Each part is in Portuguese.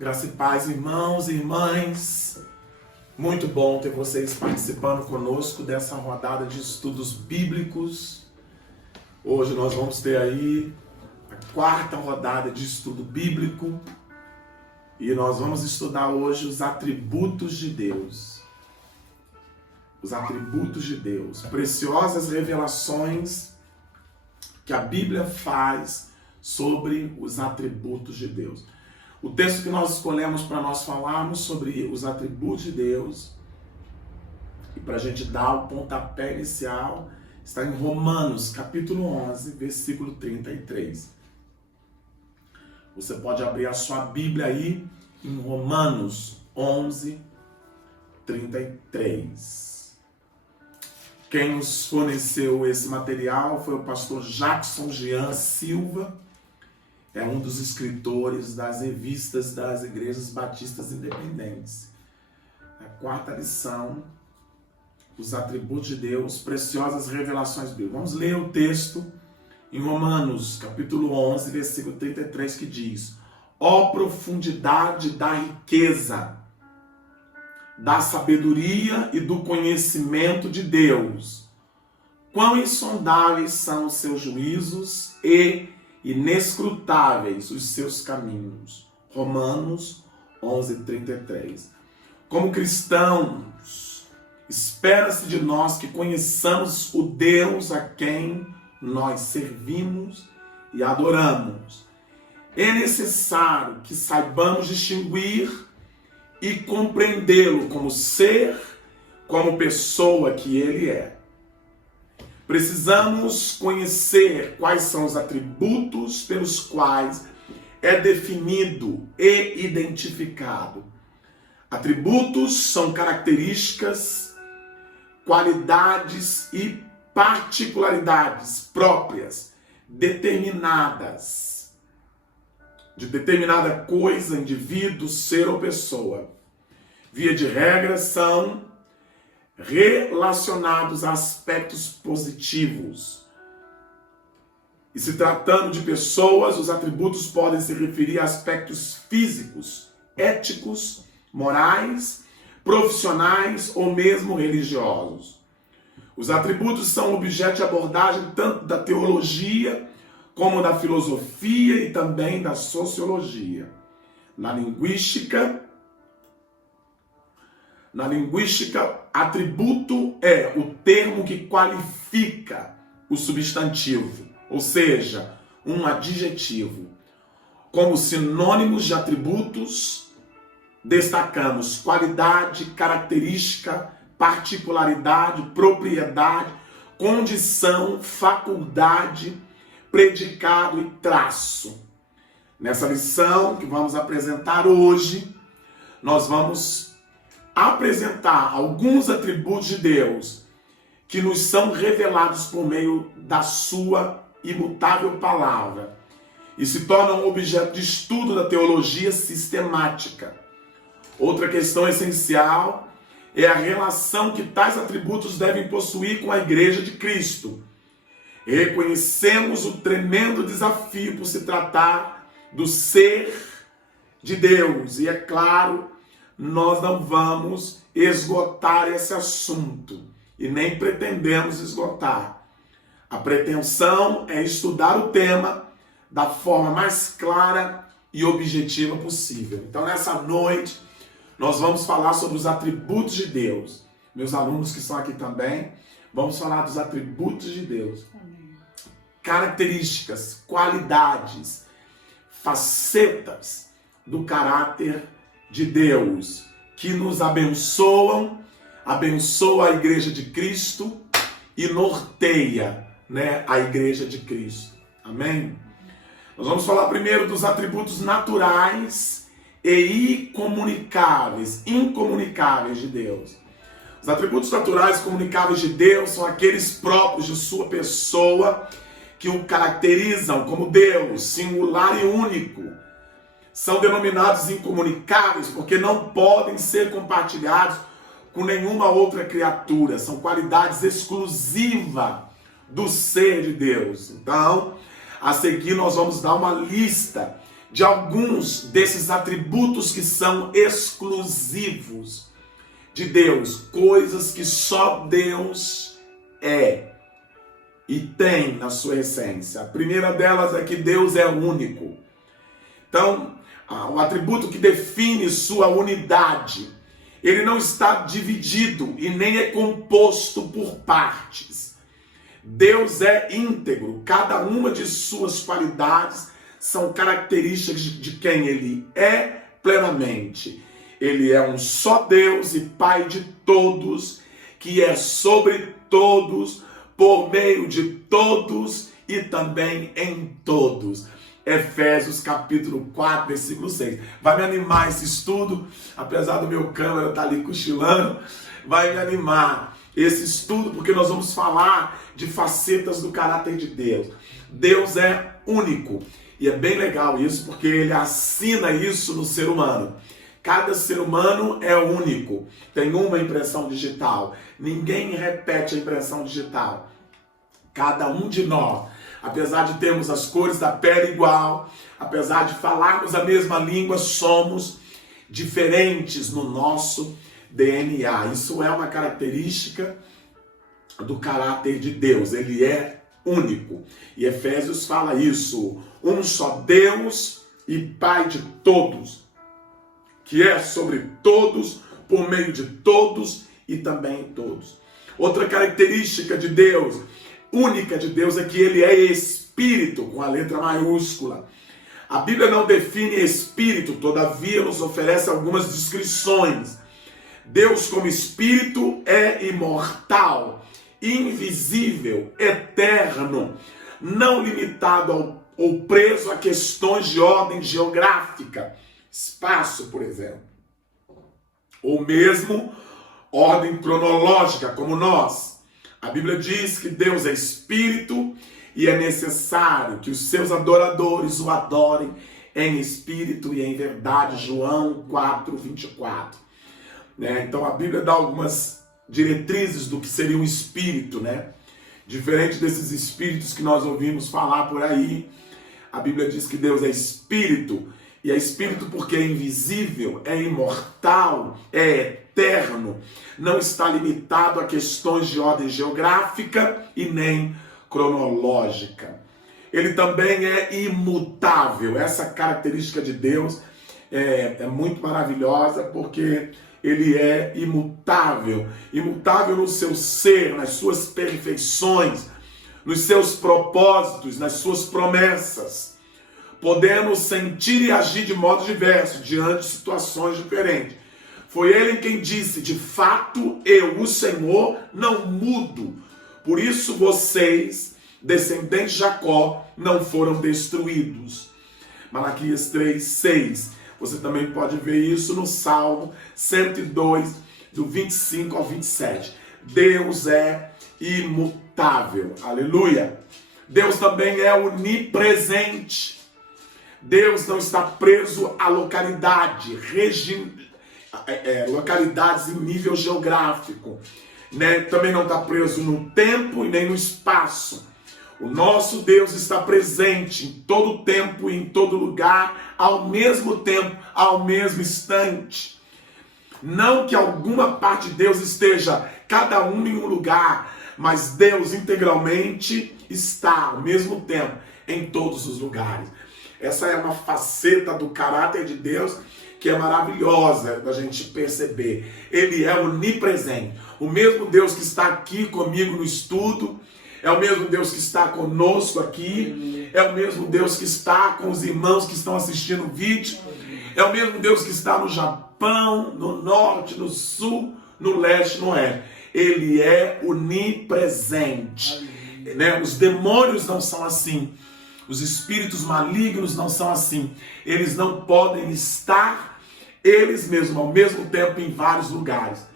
Graça e paz, irmãos e irmãs. Muito bom ter vocês participando conosco dessa rodada de estudos bíblicos. Hoje nós vamos ter aí a quarta rodada de estudo bíblico e nós vamos estudar hoje os atributos de Deus. Os atributos de Deus, preciosas revelações que a Bíblia faz sobre os atributos de Deus. O texto que nós escolhemos para nós falarmos sobre os atributos de Deus e para a gente dar o pontapé inicial está em Romanos, capítulo 11, versículo 33. Você pode abrir a sua Bíblia aí em Romanos 11, 33. Quem nos forneceu esse material foi o pastor Jackson Jean Silva. É um dos escritores das revistas das Igrejas Batistas Independentes. A quarta lição, os atributos de Deus, preciosas revelações bíblicas. Vamos ler o texto em Romanos, capítulo 11, versículo 33, que diz: ó profundidade da riqueza, da sabedoria e do conhecimento de Deus! Quão insondáveis são os seus juízos e inescrutáveis os seus caminhos. Romanos 11:33. Como cristãos, espera-se de nós que conheçamos o Deus a quem nós servimos e adoramos. É necessário que saibamos distinguir e compreendê-lo como ser, como pessoa que ele é. Precisamos conhecer quais são os atributos pelos quais é definido e identificado. Atributos são características, qualidades e particularidades próprias, determinadas, de determinada coisa, indivíduo, ser ou pessoa. Via de regra, são relacionados a aspectos positivos. E se tratando de pessoas, os atributos podem se referir a aspectos físicos, éticos, morais, profissionais ou mesmo religiosos. Os atributos são objeto de abordagem tanto da teologia como da filosofia e também da sociologia. Na linguística, atributo é o termo que qualifica o substantivo, ou seja, um adjetivo. Como sinônimos de atributos, destacamos qualidade, característica, particularidade, propriedade, condição, faculdade, predicado e traço. Nessa lição que vamos apresentar hoje, nós vamos apresentar alguns atributos de Deus que nos são revelados por meio da sua imutável palavra e se tornam objeto de estudo da teologia sistemática. Outra questão essencial é a relação que tais atributos devem possuir com a Igreja de Cristo. Reconhecemos o tremendo desafio por se tratar do ser de Deus e, é claro, nós não vamos esgotar esse assunto e nem pretendemos esgotar. A pretensão é estudar o tema da forma mais clara e objetiva possível. Então, nessa noite, nós vamos falar sobre os atributos de Deus. Meus alunos que estão aqui também, vamos falar dos atributos de Deus. Características, qualidades, facetas do caráter de Deus, que nos abençoam, abençoa a Igreja de Cristo e norteia, a Igreja de Cristo. Amém? Nós vamos falar primeiro dos atributos naturais e incomunicáveis de Deus. Os atributos naturais e comunicáveis de Deus são aqueles próprios de sua pessoa que o caracterizam como Deus, singular e único. São denominados incomunicáveis porque não podem ser compartilhados com nenhuma outra criatura. São qualidades exclusivas do ser de Deus. Então, a seguir nós vamos dar uma lista de alguns desses atributos que são exclusivos de Deus, coisas que só Deus é e tem na sua essência. A primeira delas é que Deus é único. Então, o atributo que define sua unidade, ele não está dividido e nem é composto por partes. Deus é íntegro, cada uma de suas qualidades são características de quem ele é plenamente. Ele é um só Deus e Pai de todos, que é sobre todos, por meio de todos e também em todos. Efésios capítulo 4, versículo 6. Vai me animar esse estudo, apesar do meu câmera estar ali cochilando, vai me animar esse estudo, porque nós vamos falar de facetas do caráter de Deus. Deus é único, e é bem legal isso, porque ele assina isso no ser humano. Cada ser humano é único, tem uma impressão digital, ninguém repete a impressão digital. Cada um de nós, apesar de termos as cores da pele igual, apesar de falarmos a mesma língua, somos diferentes no nosso DNA. Isso é uma característica do caráter de Deus. Ele é único. E Efésios fala isso. Um só Deus e Pai de todos, que é sobre todos, por meio de todos e também em todos. Outra característica de Deus, única de Deus, é que ele é espírito, com a letra maiúscula. A Bíblia não define espírito, todavia nos oferece algumas descrições. Deus como espírito é imortal, invisível, eterno, não limitado ou preso a questões de ordem geográfica, espaço, por exemplo, ou mesmo ordem cronológica, como nós. A Bíblia diz que Deus é espírito e é necessário que os seus adoradores o adorem em espírito e em verdade. João 4, 24. Então a Bíblia dá algumas diretrizes do que seria um espírito, Diferente desses espíritos que nós ouvimos falar por aí, a Bíblia diz que Deus é espírito, e é espírito porque é invisível, é imortal, é eterno, não está limitado a questões de ordem geográfica e nem cronológica. Ele também é imutável. Essa característica de Deus é muito maravilhosa, porque ele é imutável. Imutável no seu ser, nas suas perfeições, nos seus propósitos, nas suas promessas. Podemos sentir e agir de modo diverso diante de situações diferentes. Foi ele quem disse: de fato, eu, o Senhor, não mudo. Por isso vocês, descendentes de Jacó, não foram destruídos. Malaquias 3, 6. Você também pode ver isso no Salmo 102, do 25 ao 27. Deus é imutável. Aleluia. Deus também é onipresente. Deus não está preso a localidade, localidades em nível geográfico. Também não está preso no tempo e nem no espaço. O nosso Deus está presente em todo tempo e em todo lugar, ao mesmo tempo, ao mesmo instante. Não que alguma parte de Deus esteja, cada um em um lugar, mas Deus integralmente está ao mesmo tempo em todos os lugares. Essa é uma faceta do caráter de Deus que é maravilhosa da gente perceber. Ele é onipresente. O mesmo Deus que está aqui comigo no estudo, é o mesmo Deus que está conosco aqui, é o mesmo Deus que está com os irmãos que estão assistindo o vídeo, é o mesmo Deus que está no Japão, no norte, no sul, no leste, no oeste. Ele é onipresente. Os demônios não são assim. Os espíritos malignos não são assim. Eles não podem estar, eles mesmos, ao mesmo tempo em vários lugares.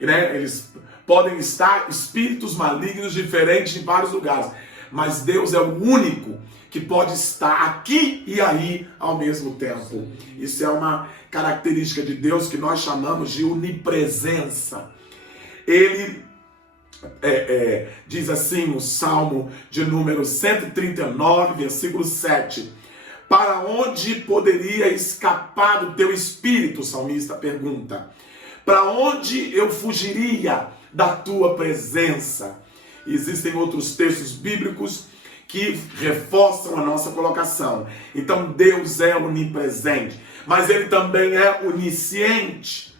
Eles podem estar, espíritos malignos diferentes em vários lugares. Mas Deus é o único que pode estar aqui e aí ao mesmo tempo. Isso é uma característica de Deus que nós chamamos de onipresença. Ele diz assim o Salmo de número 139, versículo 7. Para onde poderia escapar do teu espírito? O salmista pergunta. Para onde eu fugiria da tua presença? Existem outros textos bíblicos que reforçam a nossa colocação. Então Deus é onipresente, mas Ele também é onisciente.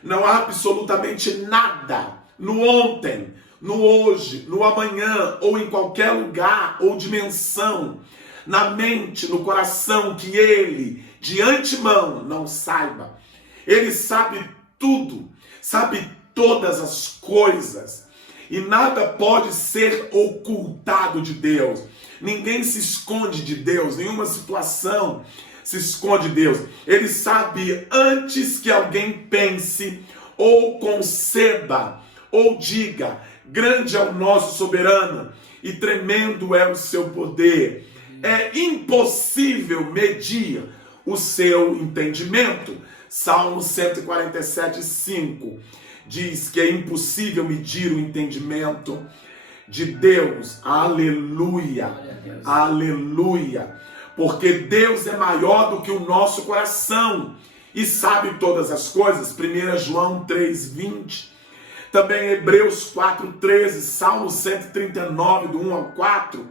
Não há absolutamente nada no ontem, no hoje, no amanhã, ou em qualquer lugar ou dimensão, na mente, no coração, que Ele, de antemão, não saiba. Ele sabe tudo, sabe todas as coisas, e nada pode ser ocultado de Deus. Ninguém se esconde de Deus, nenhuma situação se esconde de Deus. Ele sabe antes que alguém pense, ou conceba, ou diga: grande é o nosso soberano e tremendo é o seu poder. É impossível medir o seu entendimento. Salmo 147:5 diz que é impossível medir o entendimento de Deus. Aleluia, aleluia. Porque Deus é maior do que o nosso coração e sabe todas as coisas. 1 João 3:20. Também Hebreus 4:13, Salmo 139, do 1 ao 4,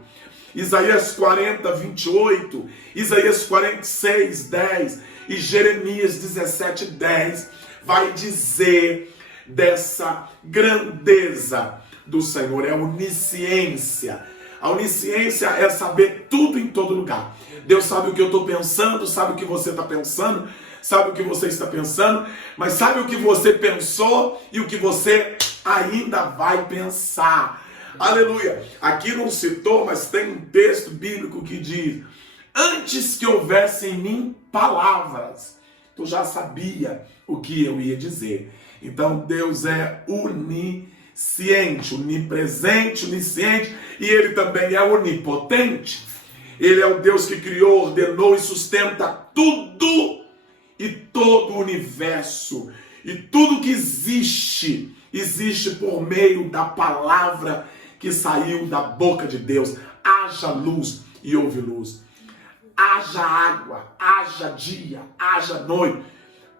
Isaías 40:28, Isaías 46:10 e Jeremias 17:10 vai dizer dessa grandeza do Senhor. É a onisciência. A onisciência é saber tudo em todo lugar. Deus sabe o que eu estou pensando, sabe o que você está pensando, sabe o que você está pensando, mas sabe o que você pensou e o que você ainda vai pensar. Aleluia! Aqui não citou, mas tem um texto bíblico que diz: antes que houvesse em mim palavras, tu já sabia o que eu ia dizer. Então Deus é onisciente, onipresente, onisciente, e Ele também é onipotente. Ele é o Deus que criou, ordenou e sustenta tudo e todo o universo. E tudo que existe, existe por meio da palavra que saiu da boca de Deus. Haja luz e houve luz. Haja água, haja dia, haja noite.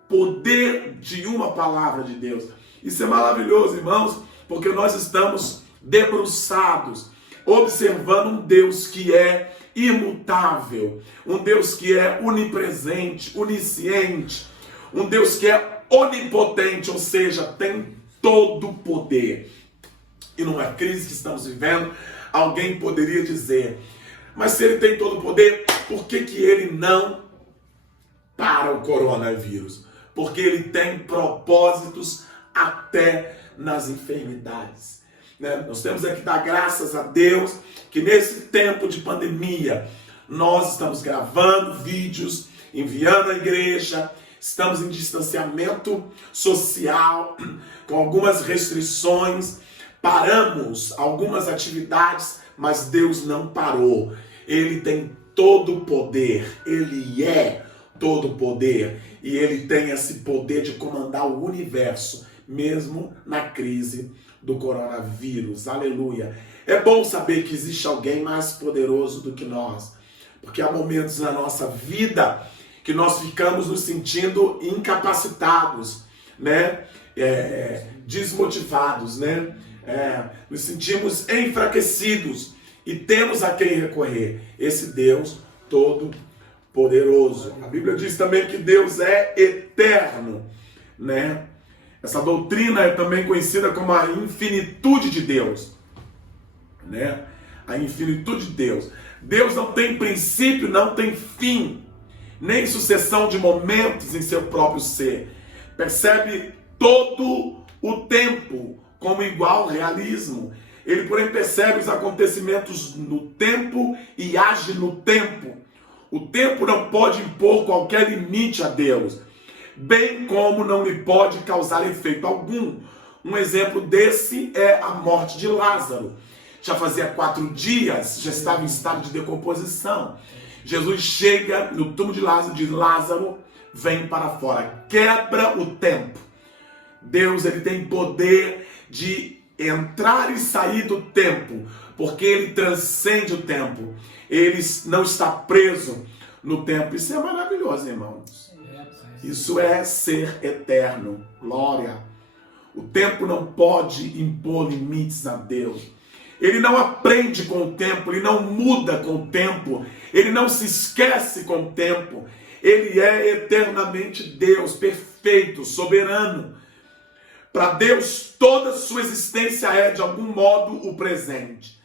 Poder de uma palavra de Deus. Isso é maravilhoso, irmãos, porque nós estamos debruçados, observando um Deus que é imutável, um Deus que é onipresente, onisciente, um Deus que é onipotente, ou seja, tem todo o poder. E numa crise que estamos vivendo, alguém poderia dizer: mas se Ele tem todo o poder, por que Ele não para o coronavírus? Porque Ele tem propósitos até nas enfermidades. Nós temos que dar graças a Deus que nesse tempo de pandemia nós estamos gravando vídeos, enviando à igreja, estamos em distanciamento social, com algumas restrições, paramos algumas atividades, mas Deus não parou. Ele tem todo o poder, Ele é todo o poder, e Ele tem esse poder de comandar o universo, mesmo na crise do coronavírus. Aleluia. É bom saber que existe alguém mais poderoso do que nós, porque há momentos na nossa vida que nós ficamos nos sentindo incapacitados, né? Desmotivados, né? Nos sentimos enfraquecidos e temos a quem recorrer. Esse Deus todo-poderoso. A Bíblia diz também que Deus é eterno, né? Essa doutrina é também conhecida como a infinitude de Deus, né? A infinitude de Deus. Deus não tem princípio, não tem fim, nem sucessão de momentos em seu próprio ser. Percebe todo o tempo como igual realismo. Ele, porém, percebe os acontecimentos no tempo e age no tempo. O tempo não pode impor qualquer limite a Deus, bem como não lhe pode causar efeito algum. Um exemplo desse é a morte de Lázaro. Já fazia 4 dias, já estava em estado de decomposição. Jesus chega no túmulo de Lázaro e diz: Lázaro, vem para fora. Quebra o tempo. Deus, Ele tem poder de entrar e sair do tempo, porque Ele transcende o tempo. Ele não está preso no tempo. Isso é maravilhoso, irmãos. Isso é ser eterno. Glória. O tempo não pode impor limites a Deus. Ele não aprende com o tempo, ele não muda com o tempo, ele não se esquece com o tempo. Ele é eternamente Deus, perfeito, soberano. Para Deus, toda a sua existência é, de algum modo, o presente.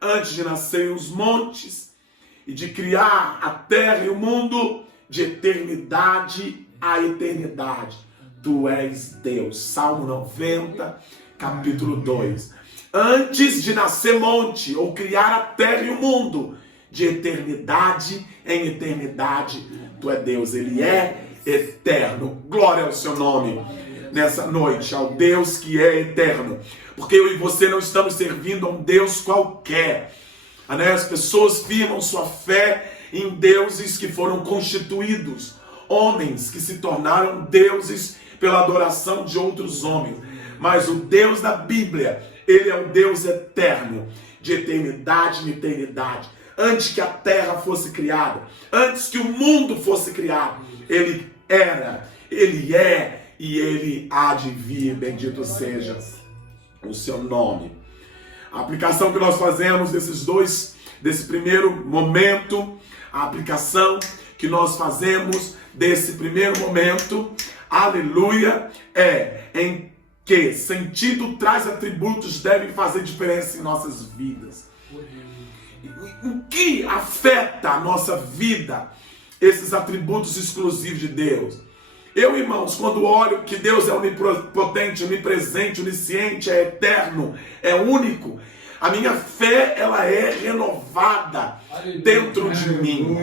Antes de nascerem os montes e de criar a terra e o mundo, de eternidade a eternidade, tu és Deus. Salmo 90, capítulo 2. Antes de nascer monte, ou criar a terra e o mundo, de eternidade em eternidade, tu é Deus. Ele é eterno. Glória ao seu nome. Nessa noite, ao Deus que é eterno. Porque eu e você não estamos servindo a um Deus qualquer. As pessoas firmam sua fé em deuses que foram constituídos. Homens que se tornaram deuses pela adoração de outros homens. Mas o Deus da Bíblia, ele é o Deus eterno, de eternidade em eternidade. Antes que a terra fosse criada, antes que o mundo fosse criado, ele era, ele é e ele há de vir. Bendito seja o seu nome. A aplicação que nós fazemos desse primeiro momento, a aplicação que nós fazemos desse primeiro momento, aleluia, é em que sentido traz atributos devem fazer diferença em nossas vidas. O que afeta a nossa vida, esses atributos exclusivos de Deus? Eu, irmãos, quando olho que Deus é onipotente, onipresente, onisciente, é eterno, é único, a minha fé, ela é renovada dentro de mim.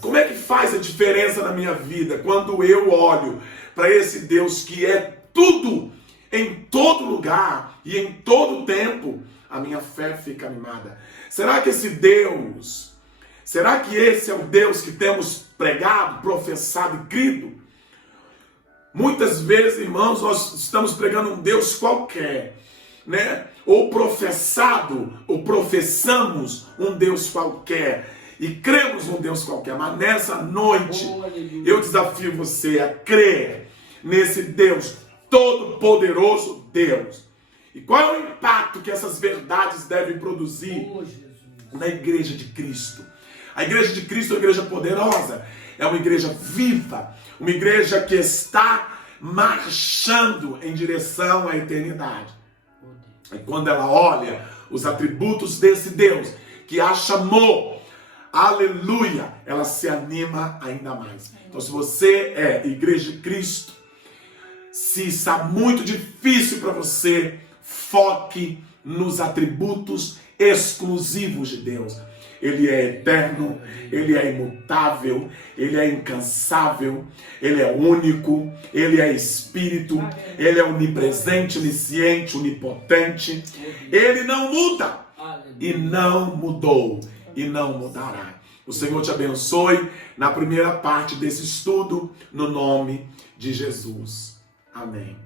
Como é que faz a diferença na minha vida quando eu olho para esse Deus que é tudo, em todo lugar e em todo tempo? A minha fé fica animada. Será que esse Deus, será que esse é o Deus que temos pregado, professado e crido? Muitas vezes, irmãos, nós estamos pregando um Deus qualquer, né? Ou professamos um Deus qualquer e cremos num Deus qualquer. Mas nessa noite, eu desafio você a crer nesse Deus todo-poderoso Deus. E qual é o impacto que essas verdades devem produzir na igreja de Cristo? A igreja de Cristo é uma igreja poderosa, é uma igreja viva, uma igreja que está marchando em direção à eternidade. E quando ela olha os atributos desse Deus que a chamou, aleluia, ela se anima ainda mais. Então, se você é igreja de Cristo, se está muito difícil para você, foque nos atributos exclusivos de Deus. Ele é eterno, ele é imutável, ele é incansável, ele é único, ele é espírito, ele é onipresente, onisciente, onipotente. Ele não muda e não mudou e não mudará. O Senhor te abençoe na primeira parte desse estudo, no nome de Jesus. Amém.